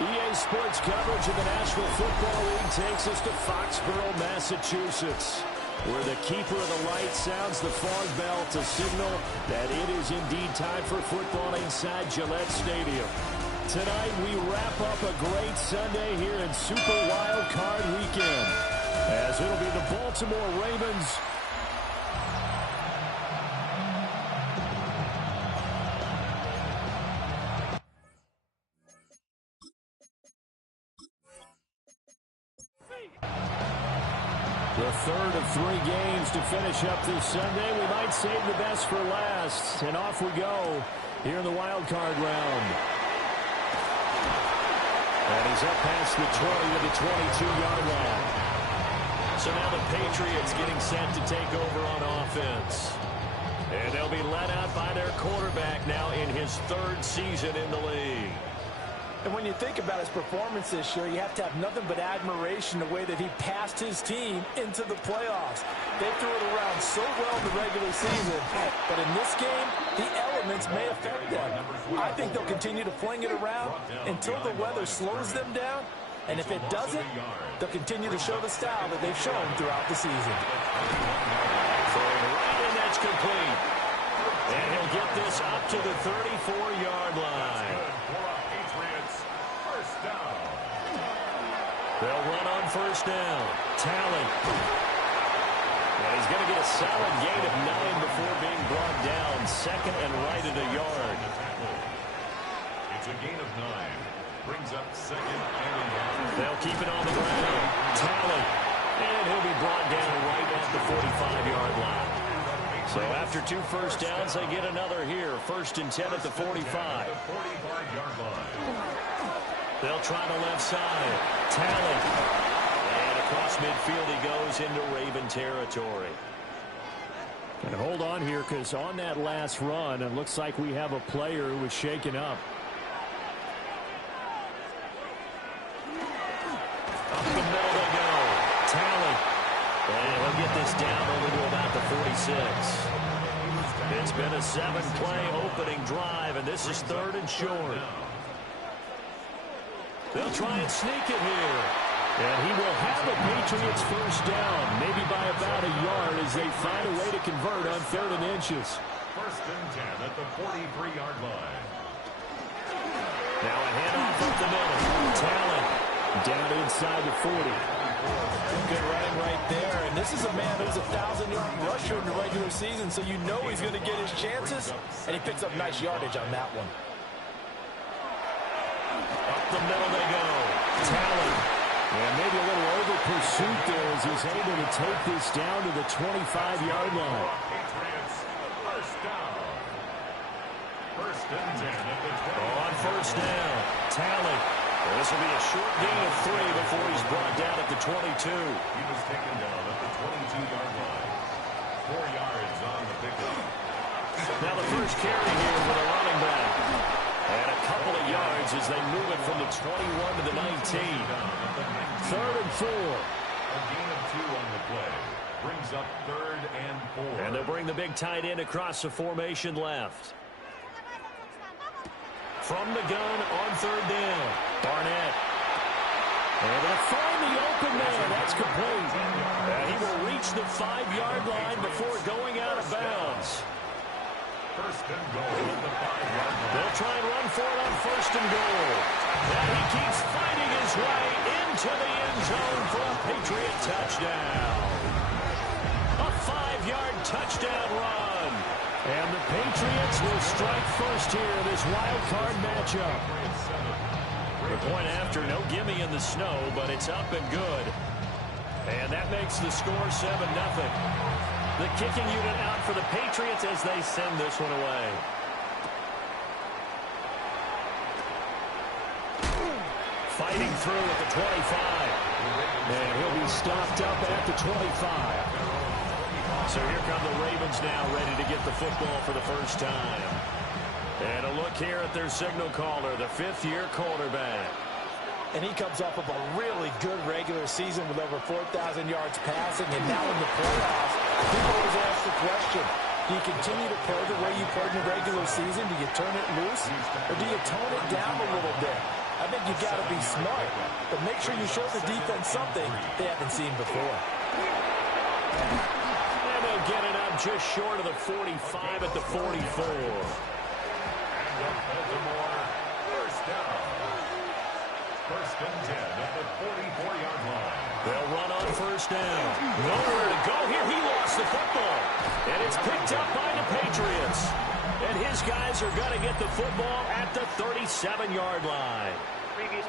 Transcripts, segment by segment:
EA Sports coverage of the National Football League takes us to Foxborough, Massachusetts, where the keeper of the light sounds the fog bell to signal that it is indeed time for football inside Gillette Stadium. Tonight, we wrap up a great Sunday here in Super Wild Card Weekend, as it'll be the Baltimore Ravens the third of 3 games to finish up this Sunday. We might save the best for last. And off we go here in the wild card round. And he's up past the 20 to the 22-yard line. So now the Patriots getting set to take over on offense. And they'll be led out by their quarterback now in his 3rd season in the league. And when you think about his performance this year, you have to have nothing but admiration the way that he passed his team into the playoffs. They threw it around so well in the regular season, but in this game, the elements may affect them. I think they'll continue to fling it around until the weather slows them down, and if it doesn't, they'll continue to show the style that they've shown throughout the season. Throwing right, and that's complete. And he'll get this up to the 34-yard line. They'll run on first down. Tally. And he's going to get a solid gain of 9 before being brought down. Second and right at a yard. It's a gain of 9. Brings up second and a yard. They'll keep it on the ground. Tally. And he'll be brought down right at the 45-yard line. So after 2 first downs, they get another here. 1st and 10 at the 45. 45-yard line. They'll try the left side. Tally. And across midfield he goes into Raven territory. And hold on here, because on that last run, it looks like we have a player who was shaken up. Up the middle they go. Tally. And he'll get this down only to about the 46. It's been a 7-play opening drive, and this is 3rd and short. They'll try and sneak it here. And he will have the Patriots first down, maybe by about a yard as they find a way to convert on 3rd and inches. 1st and 10 at the 43-yard line. Now a handoff up the middle. Talent down inside the 40. Good running right there. And this is a man who's a 1,000-yard rusher in the regular season, so you know he's going to get his chances. And he picks up nice yardage on that one. Up the middle they go. Talent. And maybe a little over pursuit there as he's able to take this down to the 25-yard line. Patriots, first down. 1st and 10 at the 20. On first down, Talent. Well, this will be a short gain of 3 before he's brought down at the 22. He was taken down at the 22-yard line. 4 yards on the pickup. Now the first carry here for the running back. And a couple of yards as they move it from the 21 to the 19. 3rd and 4. A gain of 2 on the play. Brings up 3rd and 4. And they'll bring the big tight end across the formation left. From the gun on 3rd down. Barnett. And they'll find the open man. That's complete. And he will reach the 5-yard line before going out of bounds. 1st and goal at the 5-yard line. They'll try and run for it on 1st and goal. And he keeps fighting his way into the end zone for a Patriot touchdown. A 5-yard touchdown run. And the Patriots will strike first here in this wild card matchup. The point after, no gimme in the snow, but it's up and good. And that makes the score 7-0. The kicking unit out for the Patriots as they send this one away. Fighting through at the 25. And he'll be stopped up at the 25. So here come the Ravens now, ready to get the football for the first time. And a look here at their signal caller, the 5th-year quarterback. And he comes off of a really good regular season with over 4,000 yards passing. And now in the playoffs, people always ask the question, do you continue to play the way you played in the regular season? Do you turn it loose? Or do you tone it down a little bit? I think you got to be smart, but make sure you show the defense something they haven't seen before. And they'll get it up just short of the 45 at the 44. Baltimore, first down. First and 10 at the 44-yard line. They'll run on first down. Nowhere to go here. He lost the football. And it's picked up by the Patriots. And his guys are going to get the football at the 37-yard line.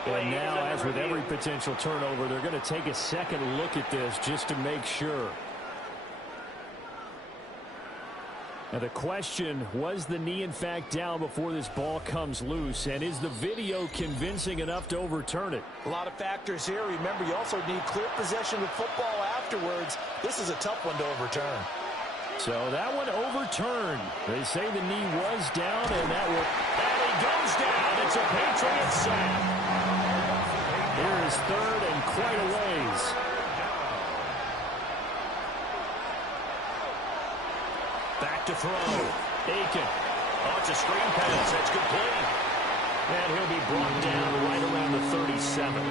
And now, as with every potential turnover, they're going to take a second look at this just to make sure. Now the question, was the knee in fact down before this ball comes loose? And is the video convincing enough to overturn it? A lot of factors here. Remember, you also need clear possession of football afterwards. This is a tough one to overturn. So that one overturned. They say the knee was down, and that will... And he goes down. It's a Patriot sack. Here is third and quite a ways. Back to throw. Aiken. Oh, it's a screen pass. That's complete. And he'll be brought down right around the 37.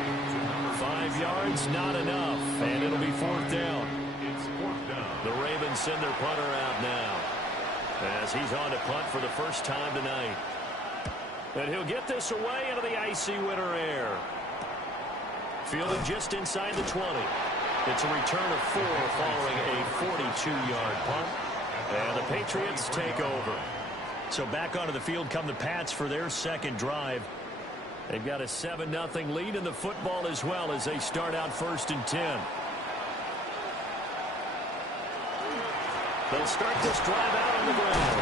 5 yards, not enough. And it'll be fourth down. It's fourth down. The Ravens send their punter out now, as he's on to punt for the first time tonight. And he'll get this away into the icy winter air. Fielding just inside the 20. It's a return of 4 following a 42-yard punt. And the Patriots take over. So back onto the field come the Pats for their second drive. They've got a 7-0 lead in the football as well as they start out first and 10. They'll start this drive out on the ground.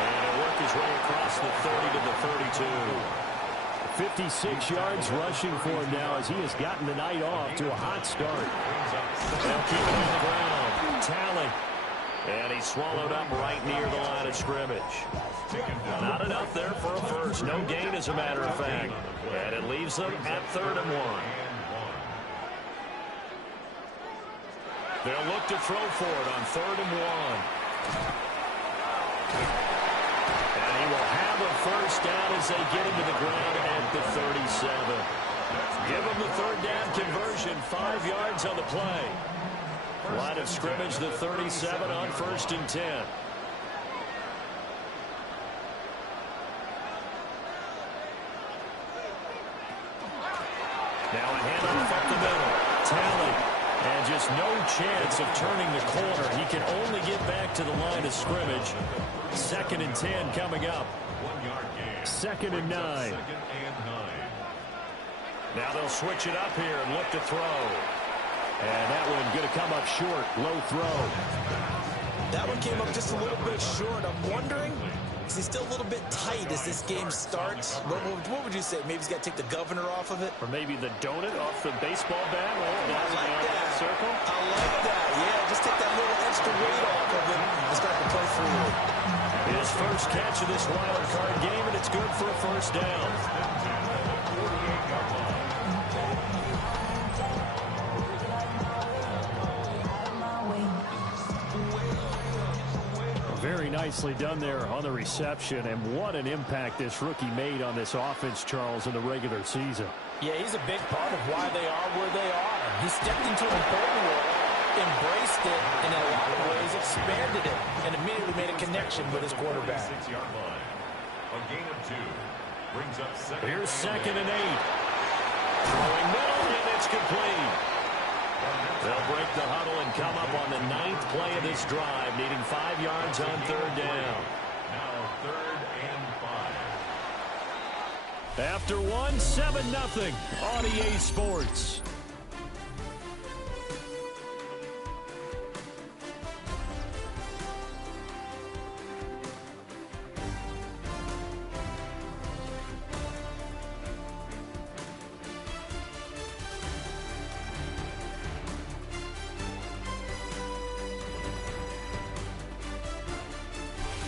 And he'll work his way across the 30 to the 32. 56 yards rushing for him now as he has gotten the night off to a hot start. They'll keep it on the ground. Tally. And he's swallowed up right near the line of scrimmage. Not enough there for a first. No gain, as a matter of fact. And it leaves them at 3rd and 1. They'll look to throw for it on 3rd and 1. And he will have a first down as they get him to the ground at the 37. Give him the 3rd down conversion. 5 yards on the play. Line of scrimmage, the 37 on 1st and 10. Now a handoff up the middle. Tally. And just no chance of turning the corner. He can only get back to the line of scrimmage. 2nd and 10 coming up. 1 yard gain. 2nd and 9. 2nd and 9. Now they'll switch it up here and look to throw. And that one going to come up short. Low throw. That one came up just a little bit short. I'm wondering, is he still a little bit tight as this game starts? What would you say? Maybe he's got to take the governor off of it? Or maybe the donut off the baseball bat. I like that. Circle. I like that. Yeah, just take that little extra weight off of it and start to play freely. His first catch of this wild card game, and it's good for a first down. Very nicely done there on the reception, and what an impact this rookie made on this offense, Charles, in the regular season. Yeah, he's a big part of why they are where they are. He stepped into an important role, embraced it, and in a lot of ways expanded it, and immediately made a connection with his quarterback. 6-yard line. A gain of 2. Brings up 2nd. Here's 2nd and 8. Throwing middle, and it's complete. They'll break the huddle and come up on the 9th play of this drive, needing 5 yards on 3rd down. Now 3rd and 5. After one, 7-0 on EA Sports.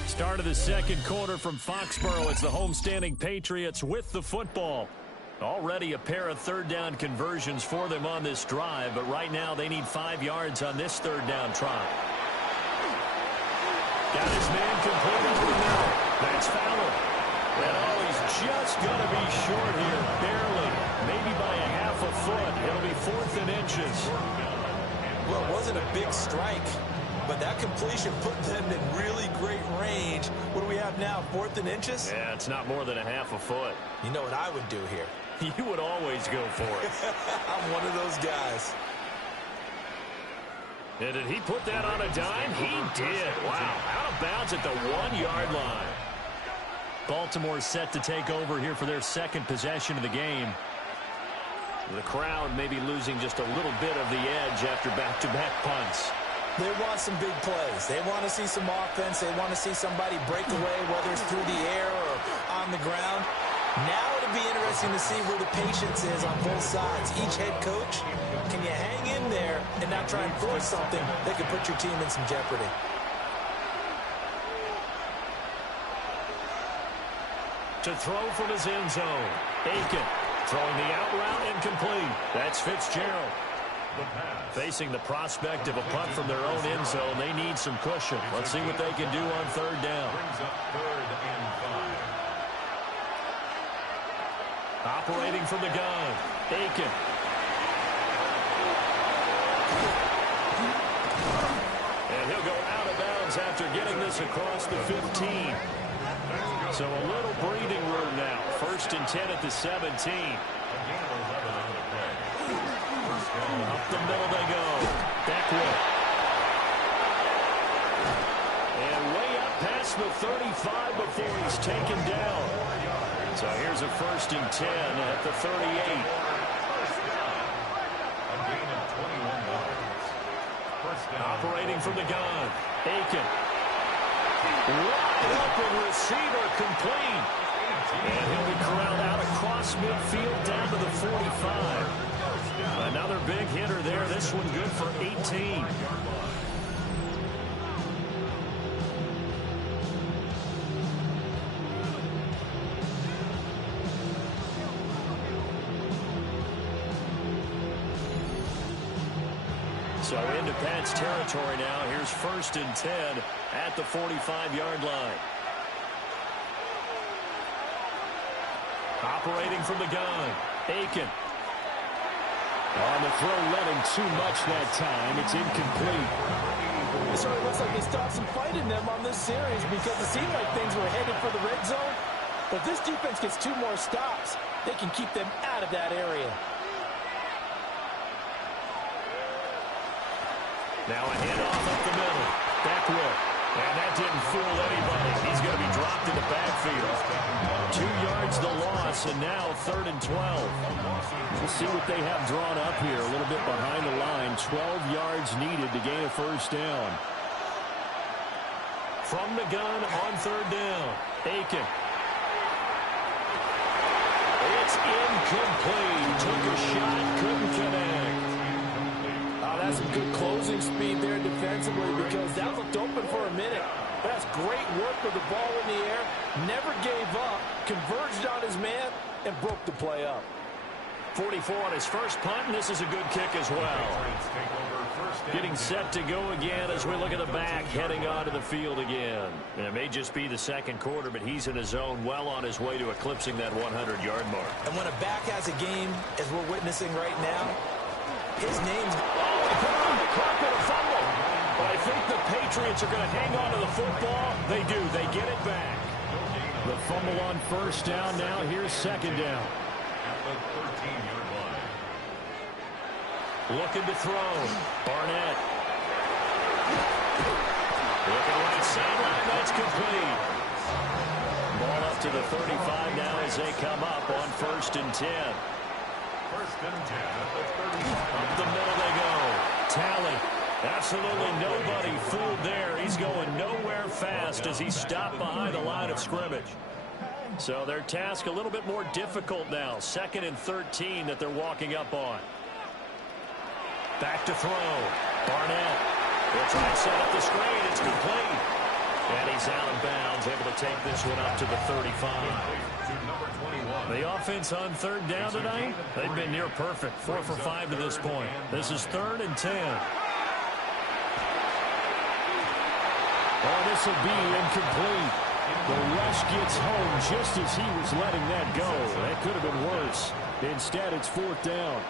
Start of the second quarter from Foxborough. It's the homestanding Patriots with the football. Already a pair of 3rd down conversions for them on this drive, but right now they need 5 yards on this 3rd down try. Got his man complete over the middle. That's Fowler. And oh, he's just going to be short should put them in really great range. What do we have now, 4th and inches? Yeah, it's not more than a half a foot. You know what I would do here? You would always go for it. I'm one of those guys. And did he put that on a dime? He did. Wow, out of bounds at the 1-yard line. Baltimore set to take over here for their second possession of the game. The crowd may be losing just a little bit of the edge after back-to-back punts. They want some big plays. They want to see some offense. They want to see somebody break away, whether it's through the air or on the ground. Now it'll be interesting to see where the patience is on both sides. Each head coach, can you hang in there and not try and force something that could put your team in some jeopardy? To throw from his end zone. Aiken throwing the out route incomplete. That's Fitzgerald. Facing the prospect of a punt from their own end zone, they need some cushion. Let's see what they can do on 3rd down. Brings up 3rd and 5. Operating from the gun. Aiken. And he'll go out of bounds after getting this across the 15. So a little breathing room now. 1st and 10 at the 17. Up the middle they go. Beckwith. And way up past the 35 before he's taken down. So here's a 1st and 10 at the 38. Operating from the gun. Aiken. Wide open receiver complete. And he'll be corralled out across midfield down to the 45. Another big hitter there. This one good for 18. So into Pat's territory now. Here's 1st and 10 at the 45-yard line. Operating from the gun. Aiken. On the throw, letting too much that time. It's incomplete. It sort of looks like they stopped some fight in them on this series because it seemed like things were headed for the red zone. But this defense gets 2 more stops. They can keep them out of that area. Now a handoff up the middle. Beckwith. And that didn't fool anybody. He's going to be dropped in the backfield. 2 yards the loss, and now 3rd and 12. We'll see what they have drawn up here. A little bit behind the line. 12 yards needed to gain a 1st down. From the gun on 3rd down. Aiken. It's incomplete. Took a shot, couldn't connect. That's some good closing speed there defensively because that looked open for a minute. That's great work with the ball in the air. Never gave up, converged on his man, and broke the play up. 44 on his first punt, and this is a good kick as well. Getting set to go again as we look at the back, heading onto the field again. And it may just be the 2nd quarter, but he's in his zone, well on his way to eclipsing that 100-yard mark. And when a back has a game, as we're witnessing right now, his name's... Oh, he put on the clock with a fumble. But I think the Patriots are going to hang on to the football. They do. They get it back. The fumble on 1st down. Now here's 2nd down. At the 13-yard line. Looking to throw. Barnett. Looking right sideline. That's complete. Ball up to the 35 now as they come up on 1st and 10. 1st and 10 at the 35. Up the middle they go. Talley. Absolutely nobody fooled there. He's going nowhere fast as he stopped behind the line of scrimmage. So their task a little bit more difficult now. 2nd and 13 that they're walking up on. Back to throw. Barnett. They'll try and set up the screen. It's complete. And he's out of bounds, able to take this one up to the 35. The offense on 3rd down tonight, they've been near perfect. 4 for 5 to this point. This is 3rd and 10. Oh, this will be incomplete. The rush gets home just as he was letting that go. That could have been worse. Instead, it's 4th down.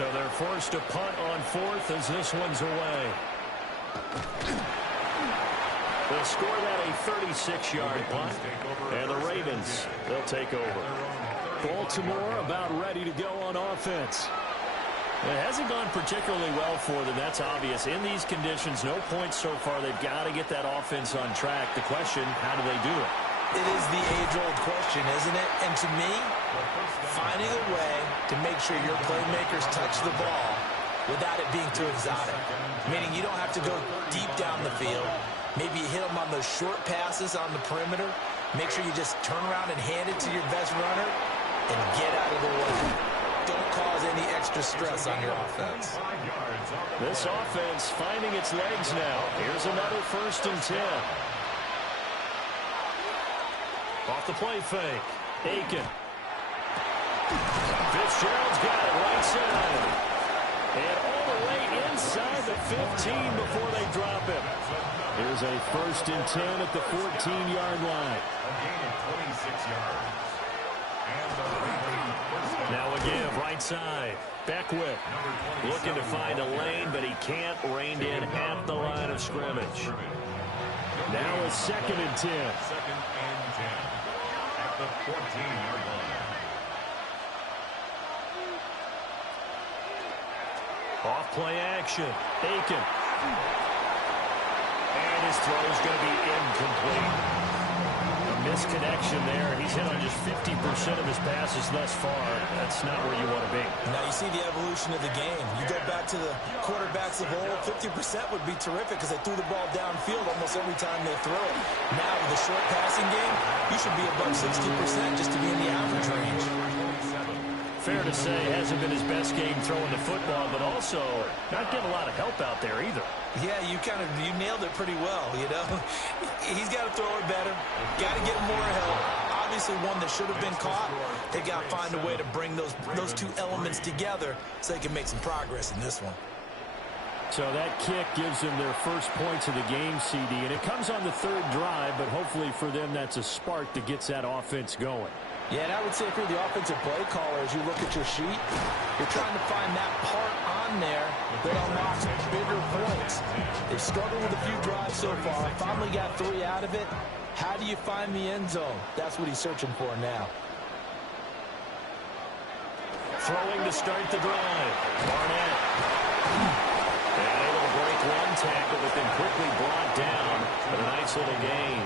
So they're forced to punt on fourth as this one's away. They'll score that a 36-yard punt. And the Ravens, they'll take over. Baltimore about ready to go on offense. It hasn't gone particularly well for them. That's obvious. In these conditions, no points so far. They've got to get that offense on track. The question, how do they do it? It is the age-old question, isn't it? And to me, finding a way to make sure your playmakers touch the ball without it being too exotic. Meaning you don't have to go deep down the field. Maybe you hit them on those short passes on the perimeter. Make sure you just turn around and hand it to your best runner and get out of the way. Don't cause any extra stress on your offense. This offense finding its legs now. Here's another 1st and 10. Off the play fake. Aiken. Fitzgerald's got it right side. And all the way inside the 15 before they drop him. Here's a 1st and 10 at the 14-yard line. Now again, right side. Beckwith looking to find a lane, but he can't. Reined in at the line of scrimmage. Now a 2nd and 10. 2nd and 10 at the 14-yard line. Off play action. Aiken. And his throw is going to be incomplete. A misconnection there. He's hit on just 50% of his passes thus far. That's not where you want to be. Now you see the evolution of the game. You go back to the quarterbacks of old, 50% would be terrific because they threw the ball downfield almost every time they throw it. Now with the short passing game, you should be above 60% just to be in the average range. Fair to say, hasn't been his best game throwing the football, but also not getting a lot of help out there either. Yeah, you nailed it pretty well, you know. He's got to throw it better. Got to get more help. Obviously one that should have been caught. They got to find a way to bring those two elements together so they can make some progress in this one. So that kick gives them their first points of the game, CD, and it comes on the 3rd drive, but hopefully for them that's a spark that gets that offense going. Yeah, and I would say if you're the offensive play caller, as you look at your sheet, you're trying to find that part on there that unlocks bigger points. They've struggled with a few drives so far. Finally got 3 out of it. How do you find the end zone? That's what he's searching for now. Throwing to start the drive. Barnett. And able to break one tackle, but then quickly brought down. But a nice little gain.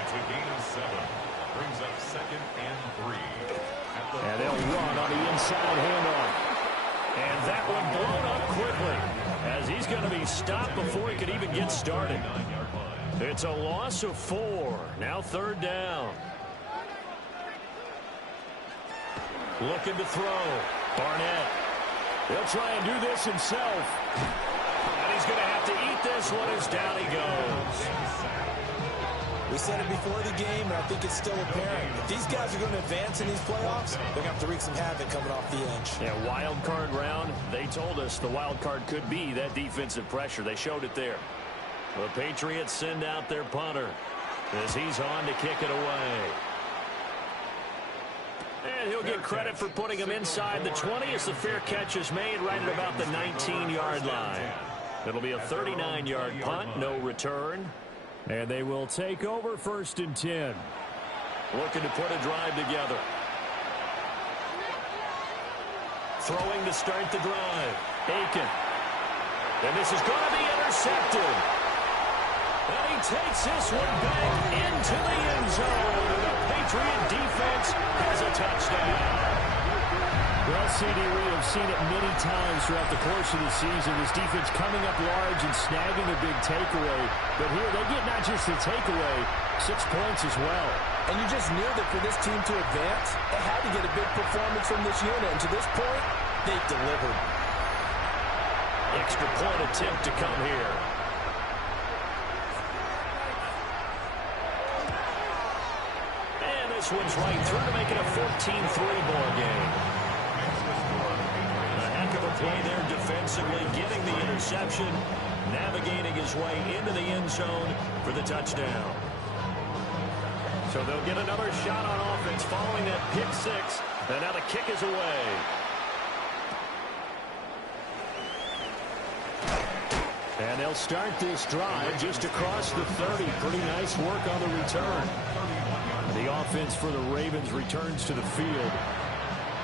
It's a gain of 7. Brings up 2nd and 3. And they'll run on the inside handoff. And that one blown up quickly as he's going to be stopped before he could even get started. It's a loss of 4. Now 3rd down. Looking to throw. Barnett. He'll try and do this himself. And he's going to have to eat this one as down he goes. We said it before the game, and I think it's still apparent. If these guys are going to advance in these playoffs, they're going to have to wreak some havoc coming off the edge. Yeah, wild card round. They told us the wild card could be that defensive pressure. They showed it there. The Patriots send out their punter as he's on to kick it away. And he'll get credit for putting him inside the 20 as the fair catch is made right at about the 19-yard line. It'll be a 39-yard punt, no return. And they will take over 1st and 10. Looking to put a drive together. Throwing to start the drive. Aiken. And this is going to be intercepted. And he takes this one back into the end zone. The Patriot defense has a touchdown. Well, CD, we have seen it many times throughout the course of the season. This defense coming up large and snagging a big takeaway. But here they get not just the takeaway, 6 points as well. And you just knew that for this team to advance, they had to get a big performance from this unit. And to this point, they've delivered. Extra point attempt to come here. And this one's right through to make it a 14-3 ball game. Play there defensively, getting the interception, navigating his way into the end zone for the touchdown. So they'll get another shot on offense following that pick 6, and now the kick is away. And they'll start this drive just across the 30. Pretty nice work on the return. The offense for the Ravens returns to the field.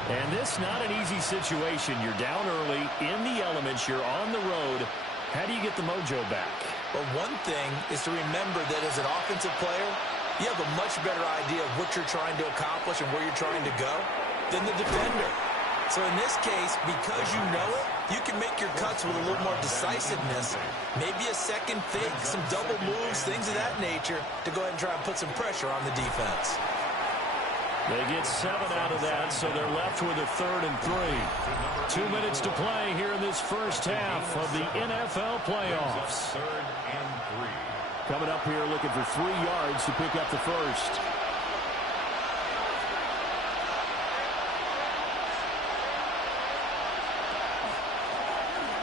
And this not an easy situation. You're down early, in the elements, you're on the road. How do you get the mojo back? Well, one thing is to remember that as an offensive player, you have a much better idea of what you're trying to accomplish and where you're trying to go than the defender. So in this case, because you know it, you can make your cuts with a little more decisiveness. Maybe a second fake, some double moves, things of that nature to go ahead and try and put some pressure on the defense. They get 7 out of that, so they're left with a 3rd and 3. 2 minutes to play here in this first half of the NFL playoffs. 3rd and 3. Coming up here looking for 3 yards to pick up the first.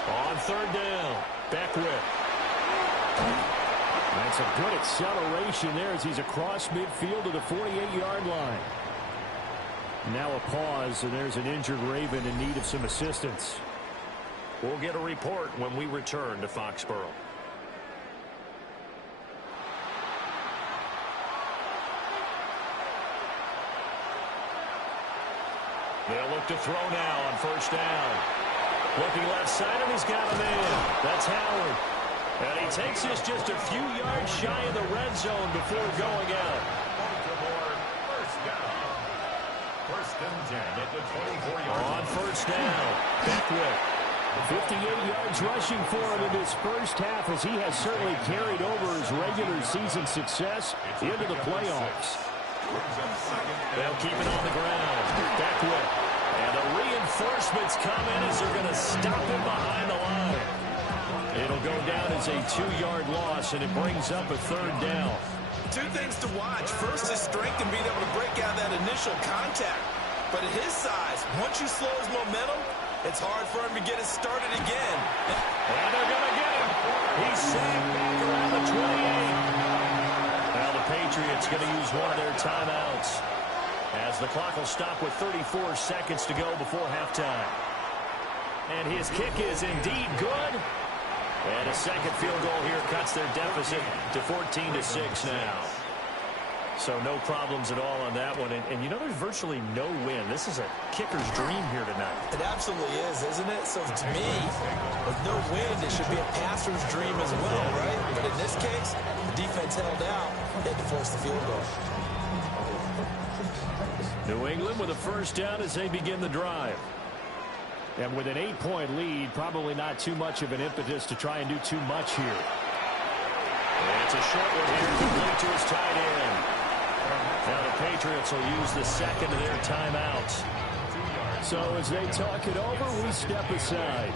On 3rd down, Beckwith. That's a good acceleration there as he's across midfield to the 48-yard line. Now a pause, and there's an injured Raven in need of some assistance. We'll get a report when we return to Foxborough. They'll look to throw now on 1st down. Looking left side, and he's got a man. That's Howard. And he takes this just a few yards shy of the red zone before going out. Baltimore, 1st down. 1st and 10 at the 24-yard line. On 1st down, Beckwith. 58 yards rushing for him in this first half as he has certainly carried over his regular season success into the playoffs. They'll keep it on the ground. Beckwith. And the reinforcements come in as they're going to stop him behind the line. It'll go down as a 2-yard loss, and it brings up a 3rd down. 2 things to watch. First is strength and being able to break out that initial contact. But at his size, once you slow his momentum, it's hard for him to get it started again. And they're going to get him. He's sacked back around the 28. Now the Patriots going to use one of their timeouts as the clock will stop with 34 seconds to go before halftime. And his kick is indeed good. And a second field goal here cuts their deficit to 14-6 now. So no problems at all on that one. And you know, there's virtually no win. This is a kicker's dream here tonight. It absolutely is, isn't it? So to me, with no win, it should be a passer's dream as well, right? But in this case, the defense held out. They had to force the field goal. New England with a 1st down as they begin the drive. And with an 8-point lead, probably not too much of an impetus to try and do too much here. And it's a short one here, complete to his tight end. Now the Patriots will use the second of their timeouts. So as they talk it over, we step aside.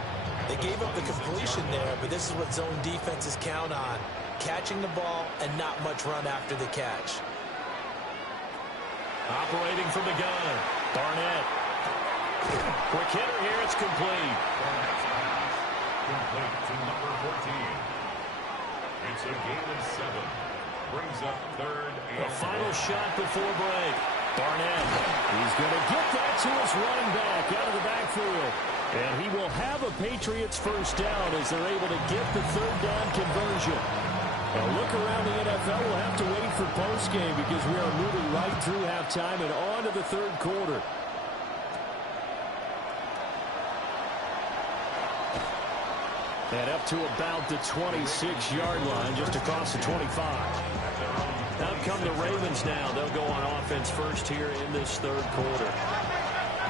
They gave up the completion there, but this is what zone defenses count on. Catching the ball and not much run after the catch. Operating from the gun, Barnett. Quick hitter here, it's complete. Complete to number 14. It's a gain of 7. Brings up 3rd and The final shot before break. Barnett. He's going to get that to his running back out of the backfield. And he will have a Patriots 1st down as they're able to get the 3rd down conversion. A look around the NFL, we'll have to wait for postgame because we are moving right through halftime and on to the 3rd quarter. And up to about the 26-yard line, just across the 25. Out come the Ravens now. They'll go on offense first here in this 3rd quarter.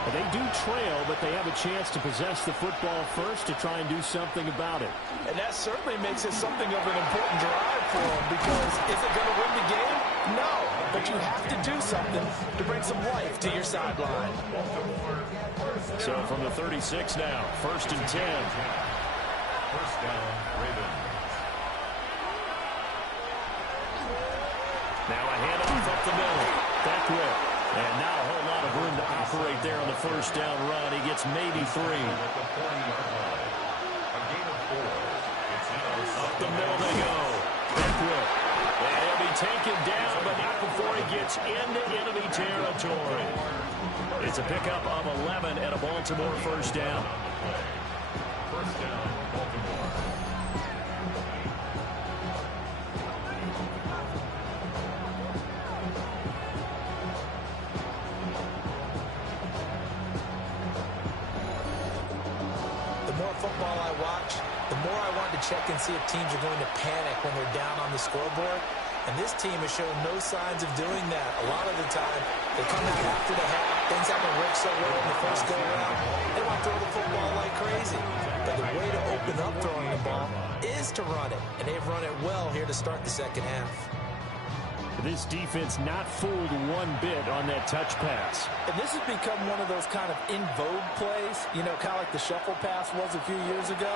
And they do trail, but they have a chance to possess the football first to try and do something about it. And that certainly makes it something of an important drive for them because is it going to win the game? No, but you have to do something to bring some life to your sideline. So from the 36 now, 1st and 10. 1st down, Ravens. Now a handoff up the middle. Beckwith. And not a whole lot of room to operate there on the 1st down run. He gets maybe 3. At the 40-yard line. A gain of 4. It's now Up the middle they go. Beckwith. And he'll be taken down, but not before he gets into enemy territory. It's a pickup of 11 and a Baltimore 1st down. 1st down, Baltimore. check and see if teams are going to panic when they're down on the scoreboard. And this team has shown no signs of doing that. A lot of the time, they come out after the half. Things haven't worked so well in the first go-around. They want to throw the football like crazy. But the way to open up throwing the ball is to run it. And they've run it well here to start the second half. This defense not fooled one bit on that touch pass. And this has become one of those kind of in vogue plays, you know, kind of like the shuffle pass was a few years ago.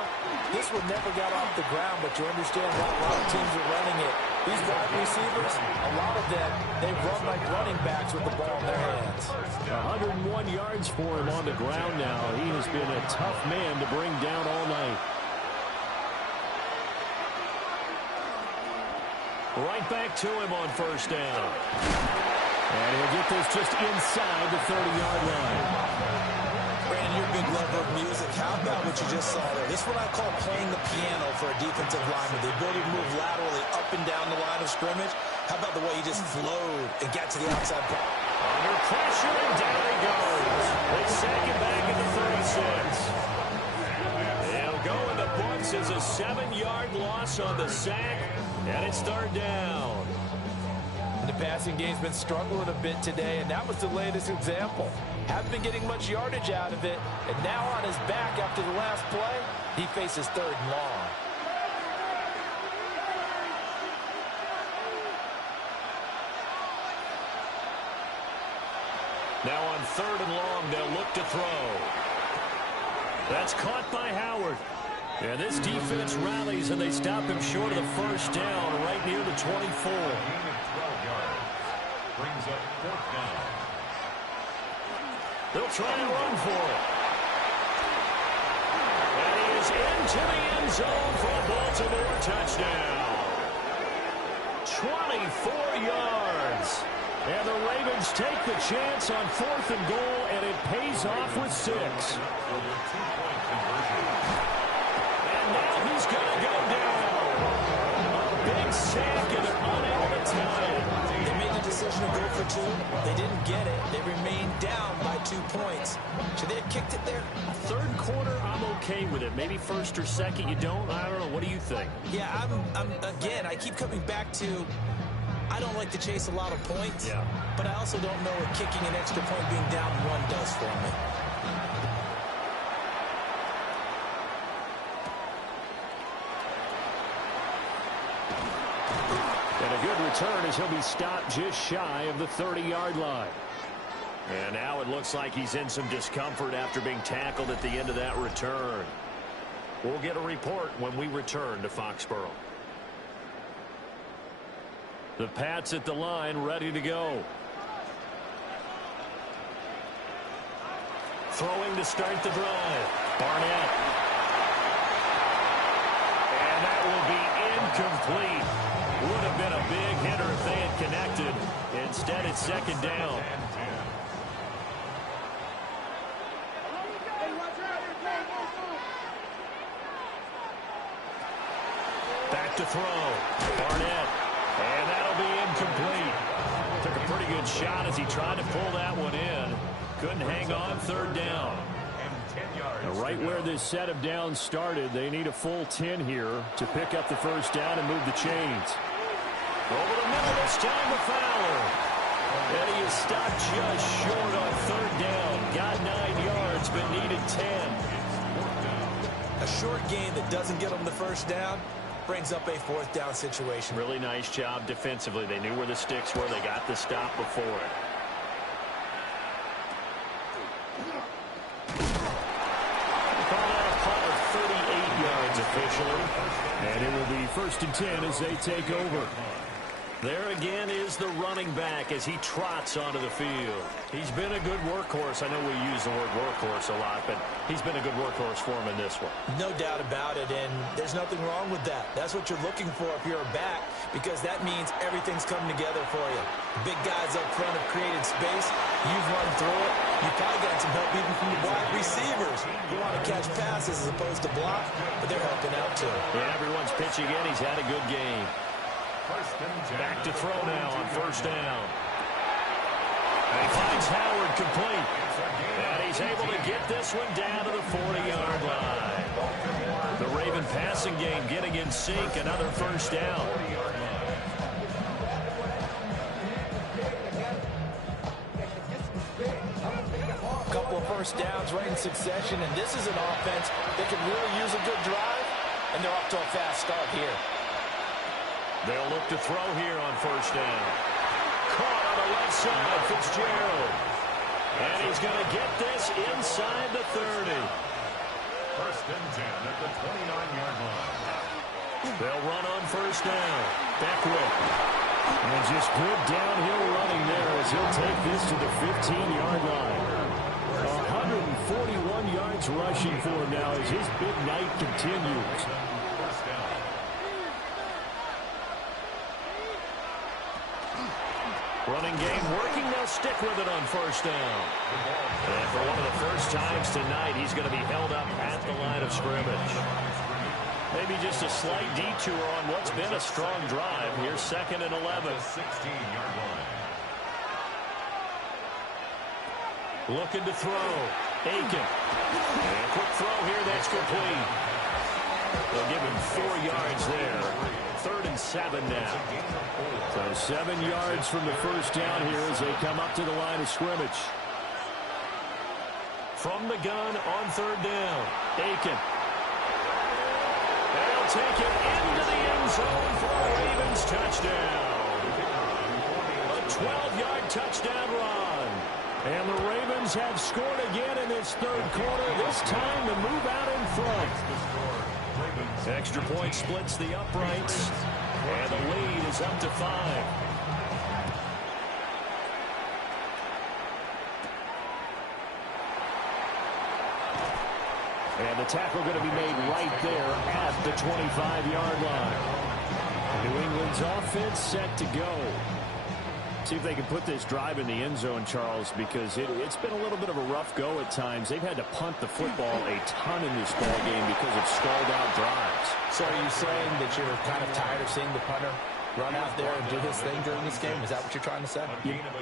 This one never got off the ground, but you understand why a lot of teams are running it. These wide receivers, a lot of them, they run like running backs with the ball in their hands. 101 yards for him on the ground now. He has been a tough man to bring down all night. Right back to him on first down. And he'll get this just inside the 30-yard line. Brandon, you're a big lover of music. How about what you just saw there? This is what I call playing the piano for a defensive lineman. The ability to move laterally up and down the line of scrimmage. How about the way he just flowed and got to the outside part? Under pressure, and down he goes. They sack him back at the 36. They'll go in the books as a 7-yard loss on the sack. And it's third down. The passing game's been struggling a bit today, and that was the latest example. Haven't been getting much yardage out of it, and now on his back after the last play, he faces third and long. Now on third and long, they'll look to throw. That's caught by Howard. And this defense rallies, and they stop him short of the first down right near the 24. Brings up fourth down. They'll try and run for it. And he is into the end zone for a Baltimore touchdown. 24 yards. And the Ravens take the chance on fourth and goal, and it pays off with 6. And now he's going to go down. A big sack, and they're unable to tie it. They made the decision to go for 2. They didn't get it. They remained down by 2 points. Should they have kicked it there? Third quarter, I'm okay with it. Maybe first or second, you don't. I don't know. What do you think? Yeah, again, I keep coming back to, I don't like to chase a lot of points, but I also don't know what kicking an extra point being down 1 does for me. And a good return as he'll be stopped just shy of the 30-yard line. And now it looks like he's in some discomfort after being tackled at the end of that return. We'll get a report when we return to Foxborough. The Pats at the line, ready to go. Throwing to start the drive. Barnett. And that will be incomplete. Would have been a big hitter if they had connected. Instead, it's second down. Back to throw. Barnett. And that'll be incomplete. Took a pretty good shot as he tried to pull that one in. Couldn't hang on, third down. Now, right where this set of downs started, they need a full 10 here to pick up the first down and move the chains. Over the middle this time to Fowler. And he is stopped just short on third down. Got 9 yards, but needed 10. A short gain that doesn't get them the first down brings up a fourth down situation. Really nice job defensively. They knew where the sticks were. They got the stop before it. Call out a punt of 38 yards officially. And it will be 1st and 10 as they take over. There again is the running back as he trots onto the field. He's been a good workhorse. I know we use the word workhorse a lot, but he's been a good workhorse for him in this one. No doubt about it, and there's nothing wrong with that. That's what you're looking for if you're a back, because that means everything's coming together for you. Big guys up front have created space. You've run through it. You've probably gotten some help even from the wide receivers who want to catch passes as opposed to block, but they're helping out too. Yeah, everyone's pitching in. He's had a good game. Back to throw now on first down. And he finds Howard complete. And he's able to get this one down to the 40-yard line. The Raven passing game getting in sync. Another first down. A couple of first downs right in succession, and this is an offense that can really use a good drive, and they're off to a fast start here. They'll look to throw here on first down. Caught on the left side, Fitzgerald. And he's going to get this inside the 30. First and 10 at the 29-yard line. They'll run on first down. Beckwith. And just good downhill running there as he'll take this to the 15-yard line. 141 yards rushing for him now as his big night continues. Running game working. They'll stick with it on first down. And for one of the first times tonight, he's going to be held up at the line of scrimmage. Maybe just a slight detour on what's been a strong drive. Here's 2nd and 11. 16-yard line. Looking to throw. Aiken. And quick throw here. That's complete. They'll give him 4 yards there. 3rd and 7 now. So 7 yards from the first down here as they come up to the line of scrimmage. From the gun on 3rd down. Aiken. They'll take it into the end zone for a Ravens touchdown. A 12-yard touchdown run. And the Ravens have scored again in this 3rd quarter, this time to move out in front. Extra point splits the uprights, and the lead is up to 5. And the tackle going to be made right there at the 25-yard line. New England's offense set to go. See if they can put this drive in the end zone, Charles, because it's been a little bit of a rough go at times. They've had to punt the football a ton in this ball game because of stalled-out drives. So are you saying that you're kind of tired of seeing the punter run out there and do his thing during this game? Is that what you're trying to say?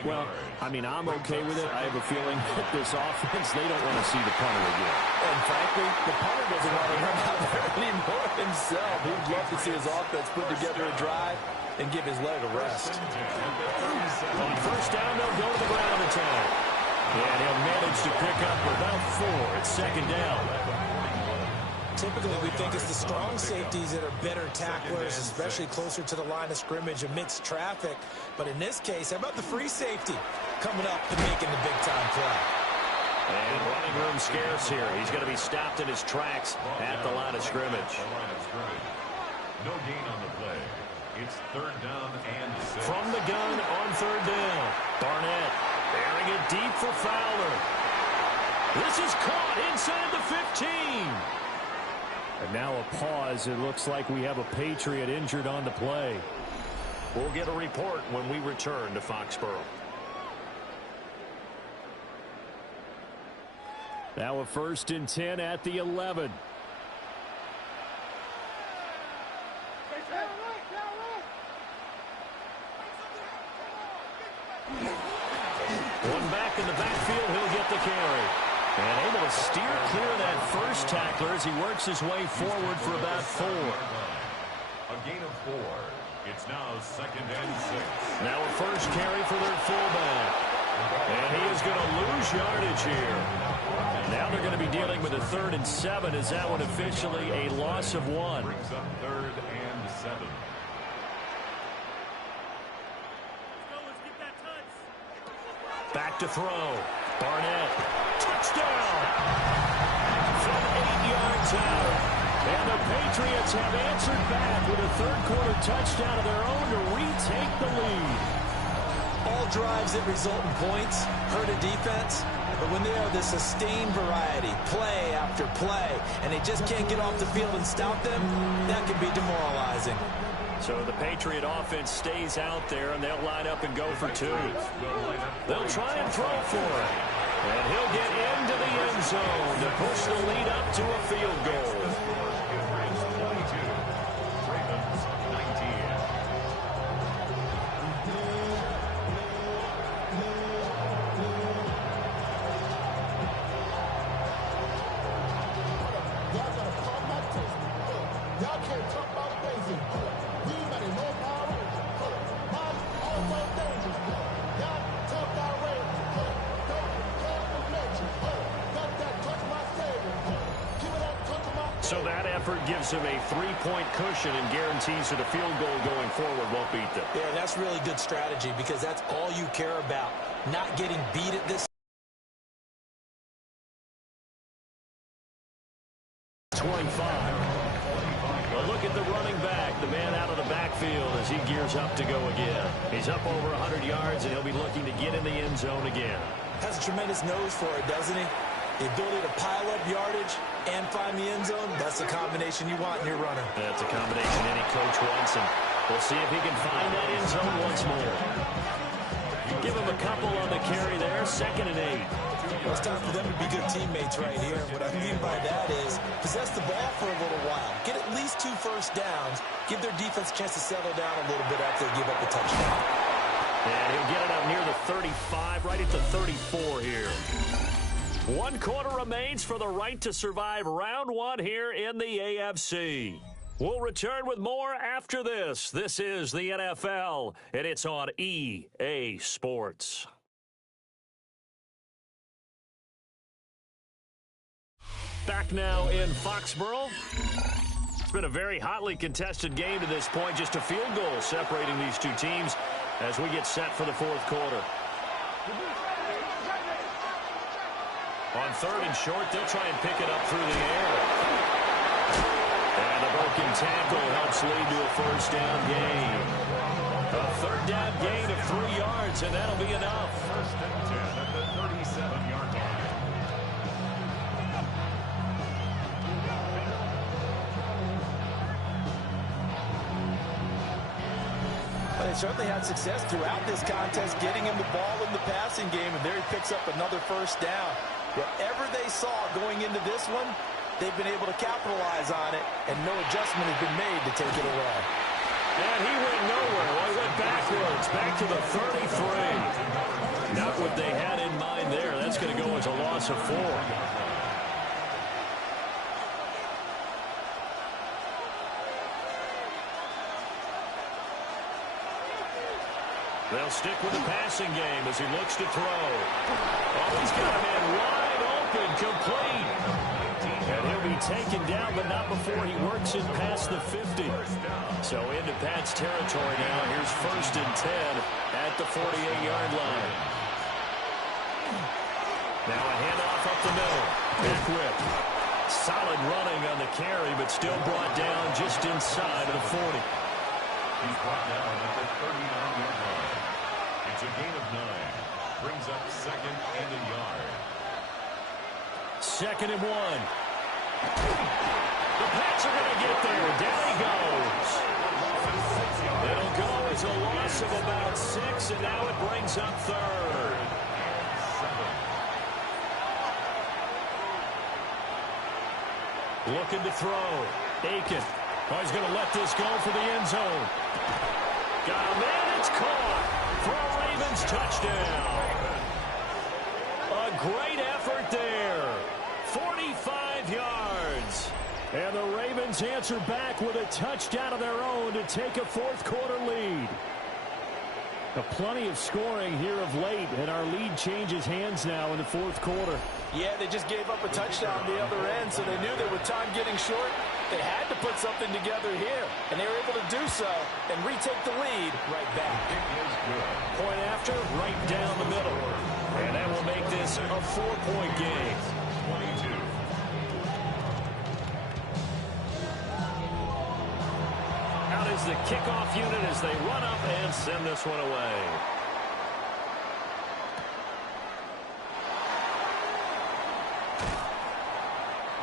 Well, I mean, I'm okay with it. I have a feeling that this offense, they don't want to see the punter again. And frankly, the punter doesn't want to run out there anymore himself. He'd love to see his offense put together a drive and give his leg a rest. On first down, they'll go to the ground attack. And he'll manage to pick up about 4 at 2nd down. Typically, we think it's the strong safeties that are better tacklers, especially closer to the line of scrimmage amidst traffic. But in this case, how about the free safety coming up and making the big-time play? And running room scarce here. He's going to be stopped in his tracks at the line of scrimmage. No gain on the play. It's 3rd down and 6. From the gun on 3rd down. Barnett bearing it deep for Fowler. This is caught inside the 15. And now a pause. It looks like we have a Patriot injured on the play. We'll get a report when we return to Foxborough. Now a 1st and 10 at the 11. One back in the backfield, he'll get the carry. And able to steer clear of that first tackler as he works his way forward for about 4. A gain of 4. It's now 2nd and 6. Now a first carry for their fullback. And he is going to lose yardage here. Now they're going to be dealing with a 3rd and 7. Is that one officially a loss of 1? Brings up 3rd and 7. Back to throw. Barnett. Touchdown! From 8 yards out. And the Patriots have answered back with a 3rd quarter touchdown of their own to retake the lead. All drives that result in points hurt a defense, but when they are the sustained variety, play after play, and they just can't get off the field and stop them, that can be demoralizing. So the Patriot offense stays out there, and they'll line up and go for 2. They'll try and throw for it. And he'll get into the end zone to push the lead up to a field goal. effort gives him a 3-point cushion and guarantees that a field goal going forward won't beat them. Yeah, that's really good strategy because that's all you care about, not getting beat at this 25. Well, look at the running back, the man out of the backfield as he gears up to go again. He's up over 100 yards, and he'll be looking to get in the end zone again. Has a tremendous nose for it, doesn't he? The ability to pile up yardage and find the end zone, that's the combination you want in your runner. That's a combination any coach wants, and we'll see if he can find that end zone once more. Give him a couple on the carry there, 2nd and 8. Well, it's time for them to be good teammates right here. What I mean by that is possess the ball for a little while. Get at least 2 first downs. Give their defense a chance to settle down a little bit after they give up a touchdown. And he'll get it up near the 35, right at the 34 here. 1 quarter remains for the right to survive round 1 here in the AFC. We'll return with more after this. This is the NFL, and it's on EA Sports. Back now in Foxborough. It's been a very hotly contested game to this point. Just a field goal separating these two teams as we get set for the 4th quarter. On 3rd and short, they'll try and pick it up through the air. And a broken tackle helps lead to a 1st down gain. A 3rd down gain of 3 yards, and that'll be enough. 1st and 10 at the 37-yard line. They certainly had success throughout this contest getting him the ball in the passing game, and there he picks up another 1st down. Whatever they saw going into this one, they've been able to capitalize on it, and no adjustment has been made to take it away. And he went nowhere. Well, he went backwards, back to the 33. Not what they had in mind there. That's going to go as a loss of 4. They'll stick with the passing game as he looks to throw. Oh, he's got a man wide open, complete. And he'll be taken down, but not before he works it past the 50. So into Pat's territory now. Here's 1st and 10 at the 48-yard line. Now a handoff up the middle. Big whip. Solid running on the carry, but still brought down just inside of the 40. He's brought down at the 39-yard line. It's a gain of 9. Brings up 2nd and a yard. 2nd and 1. The Pats are going to get there. Down he goes. It'll go as a loss of about 6, and now it brings up 3rd. Looking to throw. Aiken. Oh, he's going to let this go for the end zone. Got him in. It's caught for a Ravens touchdown. A great effort there. 45 yards. And the Ravens answer back with a touchdown of their own to take a 4th quarter lead. Plenty of scoring here of late, and our lead changes hands now in the 4th quarter. Yeah, they just gave up a touchdown on the other end, so they knew that with time getting short, they had to put something together here, and they were able to do so and retake the lead right back. Point after, right down the middle. And that will make this a 4-point game. 22. Out is the kickoff unit as they run up and send this one away.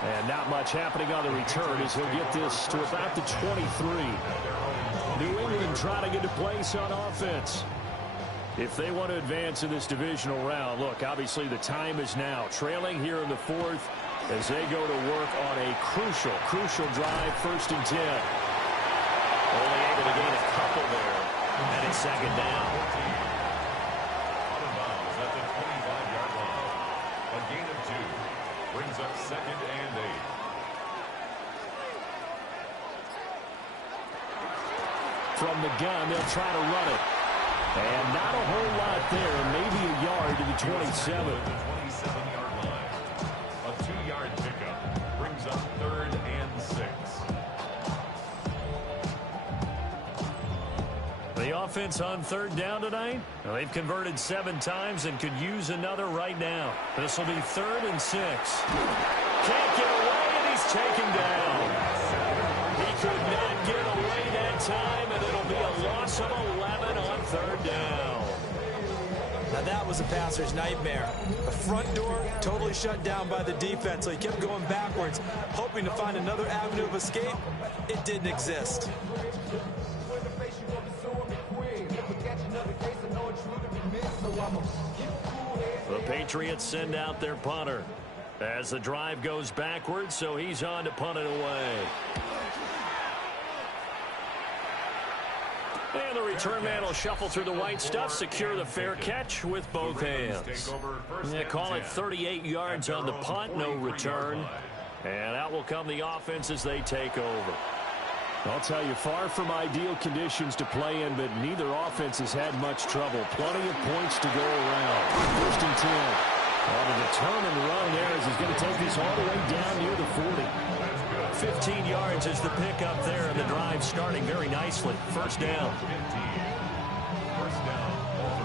And not much happening on the return as he'll get this to about the 23. New England trying to get a place on offense. If they want to advance in this divisional round, look, obviously the time is now. Trailing here in the 4th as they go to work on a crucial drive, 1st and 10. Only able to gain a couple there, and it's 2nd down. Out of bounds at the 25-yard line. A gain of 2. Brings up 2nd and 8. From the gun, they'll try to run it. And not a whole lot there, maybe a yard to the 27. The 27-yard line. A 2-yard pickup brings up 3rd and 6. The offense on third down tonight, well, they've converted 7 times and could use another right now. This will be 3rd and 6. Can't get away, and he's taken down. He could not get away that time, and it'll be a loss of 11 on 3rd down. Now that was a passer's nightmare. The front door totally shut down by the defense, so he kept going backwards, hoping to find another avenue of escape. It didn't exist. The Patriots send out their punter as the drive goes backwards, so he's on to punt it away. And the return man will shuffle through the white stuff, secure the fair catch with both hands. Yeah, call it 38 yards on the punt, no return. And out will come the offense as they take over. I'll tell you, far from ideal conditions to play in, but neither offense has had much trouble. Plenty of points to go around. 1st and 10. On a determined run there as he's going to take this all the way down near the 40. 15 yards is the pickup there, and the drive starting very nicely. 1st down.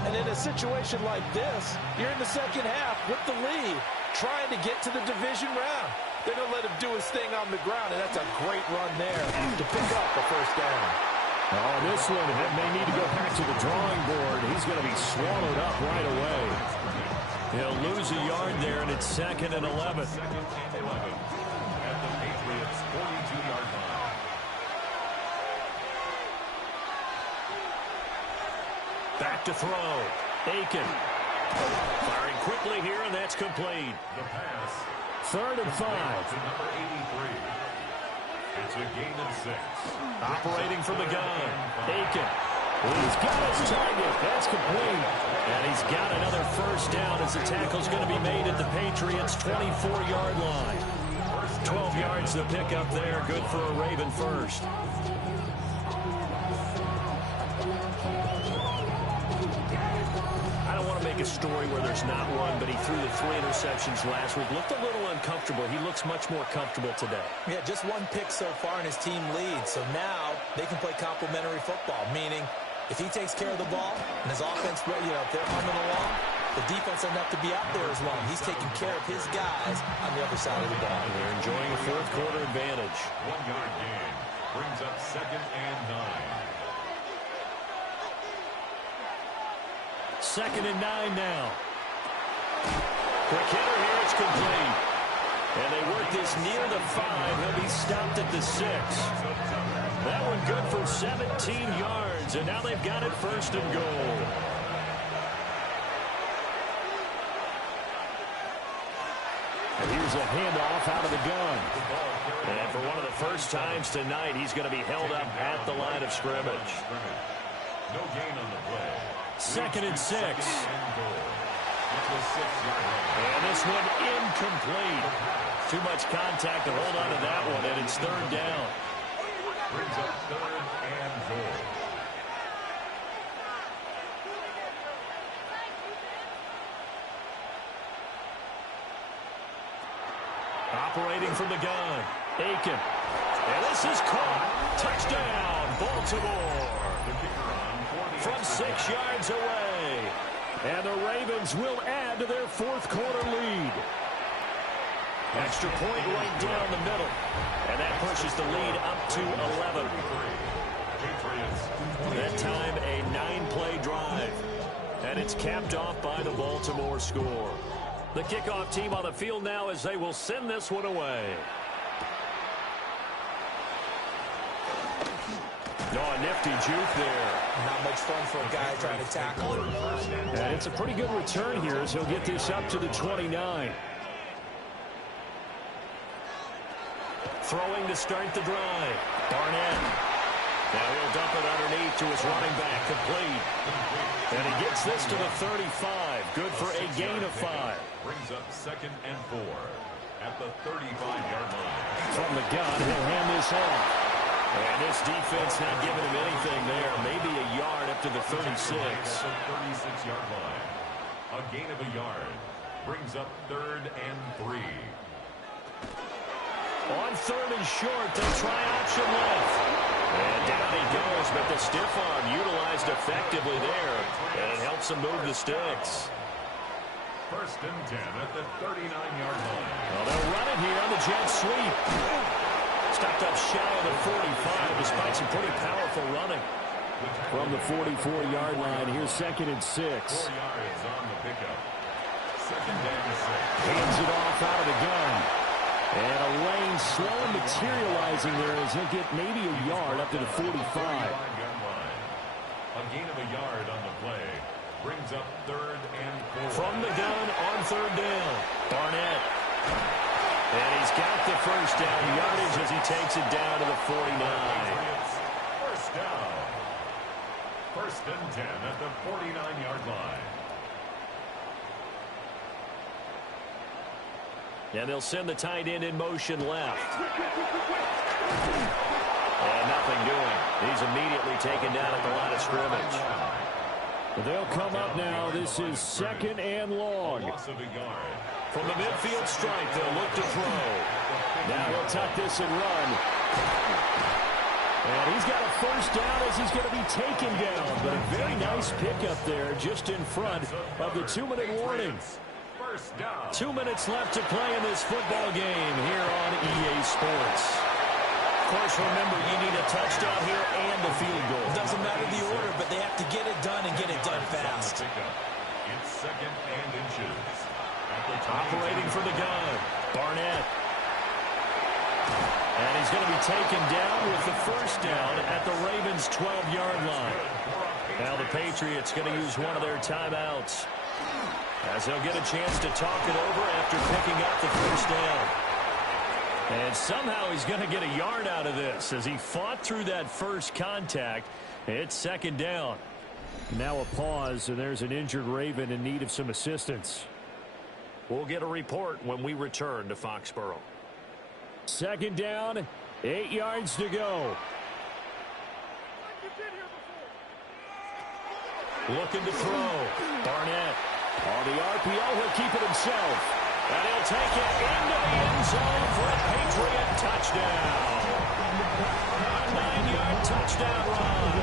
And in a situation like this, you're in the second half with the lead, trying to get to the division round. They're going to let him do his thing on the ground, and that's a great run there to pick up a 1st down. Oh, this one may need to go back to the drawing board. He's going to be swallowed up right away. He'll lose a yard there, and it's 2nd and 11. At the Patriots' 42-yard line. Back to throw. Aiken. Firing quickly here, and that's complete. The pass. 3rd and 5. To number 83. It's a gain of 6. Operating from the gun. Aiken. He's got his target. That's complete. And he's got another 1st down as the tackle's going to be made at the Patriots' 24-yard line. 12 yards to pick up there. Good for a Raven first. I don't want to make a story where there's not one, but he threw the 3 interceptions last week. Looked a little uncomfortable. He looks much more comfortable today. Yeah, just 1 pick so far and his team leads. So now they can play complementary football, meaning if he takes care of the ball and his offense, if they're humming along, the defense doesn't have to be out there as long. He's taking care of his guys on the other side of the ball. They're enjoying a 4th quarter advantage. 1-yard gain brings up 2nd and 9. 2nd and 9 now. Quick hitter here, it's complete. And they work this near the 5. He'll be stopped at the 6. That one good for 17 yards, and now they've got it 1st and goal. And here's a handoff out of the gun. And for one of the first times tonight, he's going to be held up at the line of scrimmage. No gain on the play. 2nd and 6. And this one incomplete. Too much contact to hold on to that one, and it's 3rd down. Brings up 3rd and goal. Operating from the gun. Aiken. And this is caught. Touchdown, Baltimore. From 6 yards away. And the Ravens will add to their 4th quarter lead. Extra point right down the middle. And that pushes the lead up to 11. That time a 9-play drive. And it's capped off by the Baltimore score. The kickoff team on the field now as they will send this one away. Oh, a nifty juke there. Not much fun for a guy trying to tackle him. And it's a pretty good return here as he'll get this up to the 29. Throwing to start the drive. Barnett. Now he'll dump it underneath to his running back. Complete. And he gets this to the 35. Good for a gain of 5. Brings up 2nd and 4 at the 35-yard line. From the gun, he'll hand this off. And this defense not giving him anything there. Maybe a yard up to the 36. At the 36-yard line. A gain of a yard brings up 3rd and 3. On third and short, they'll try option left. And down he goes, but the stiff arm utilized effectively there. And it helps him move the sticks. First and 10 at the 39-yard line. Well, they'll run it here on the jet sweep. Stopped up shy of the 45 despite some pretty powerful running. From the 44-yard line, here's 2nd and 6. 4 yards on the pickup. 2nd and 6. Hands it off out of the gun. And a lane slowly materializing there as he'll get maybe a yard up to the 45. A gain of a yard on the play. Brings up 3rd and 4. From the gun on 3rd down. Barnett. And he's got the first down yardage as he takes it down to the 49. First down. 1st and 10 at the 49-yard line. And they'll send the tight end in motion left. And nothing doing. He's immediately taken down at the line of scrimmage. They'll come up now. This is 2nd and long. Loss of a yard. From the midfield stripe, they'll look to throw. Now he'll tuck this and run. And he's got a first down as he's going to be taken down. But a very nice pickup there just in front of the 2-minute warning. First down. 2 minutes left to play in this football game here on EA Sports. Of course, remember, you need a touchdown here and a field goal. Doesn't matter the order, but they have to get it done and get it done fast. It's 2nd and inches. Operating for the gun, Barnett. And he's going to be taken down with the first down at the Ravens' 12-yard line. Now the Patriots going to use one of their timeouts as they'll get a chance to talk it over after picking up the first down. And somehow he's going to get a yard out of this as he fought through that first contact. It's 2nd down. Now a pause, and there's an injured Raven in need of some assistance. We'll get a report when we return to Foxborough. 2nd down, 8 yards to go. Looking to throw. Barnett. On the RPO, he'll keep it himself. And he'll take it into the end zone for a Patriot touchdown. A 9-yard touchdown run.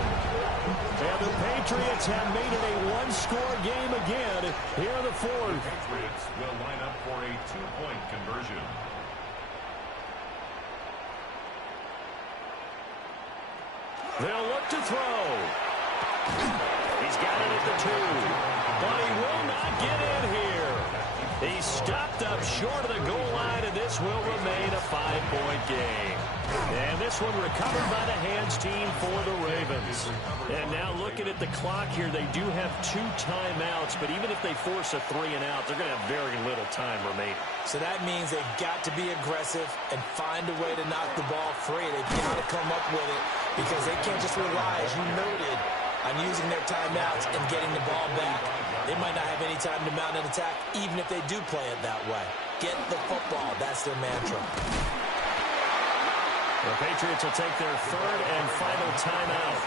And the Patriots have made it a one-score game again here in the 4th. The Patriots will line up for a 2-point conversion. They'll look to throw. He's got it at the 2. But he will not get in here. He's stopped up short of the goal line, and this will remain a 5-point game. And this one recovered by the hands team for the Ravens. And now looking at the clock here, they do have 2 timeouts, but even if they force a 3-and-out, they're going to have very little time remaining. So that means they've got to be aggressive and find a way to knock the ball free. They've got to come up with it because they can't just rely, as you noted, on using their timeouts and getting the ball back. They might not have any time to mount an attack, even if they do play it that way. Get the football. That's their mantra. The Patriots will take their 3rd and final timeout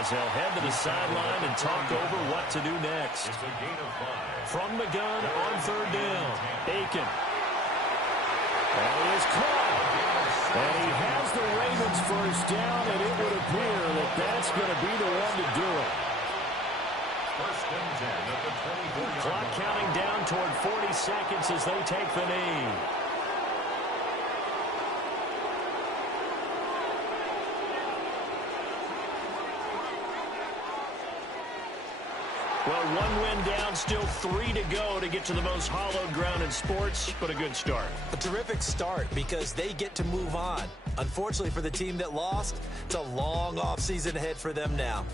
as they'll head to the sideline and talk over what to do next. It's a gain of 5. From the gun on 3rd down, Aiken. And he is caught. And he has the Ravens first down, and it would appear that that's going to be the one to do it. 1st and 10 at the 24-yard line. Clock counting down toward 40 seconds as they take the knee. Well, 1 win down, still 3 to go to get to the most hallowed ground in sports, but a good start. A terrific start because they get to move on. Unfortunately for the team that lost, it's a long offseason ahead for them now.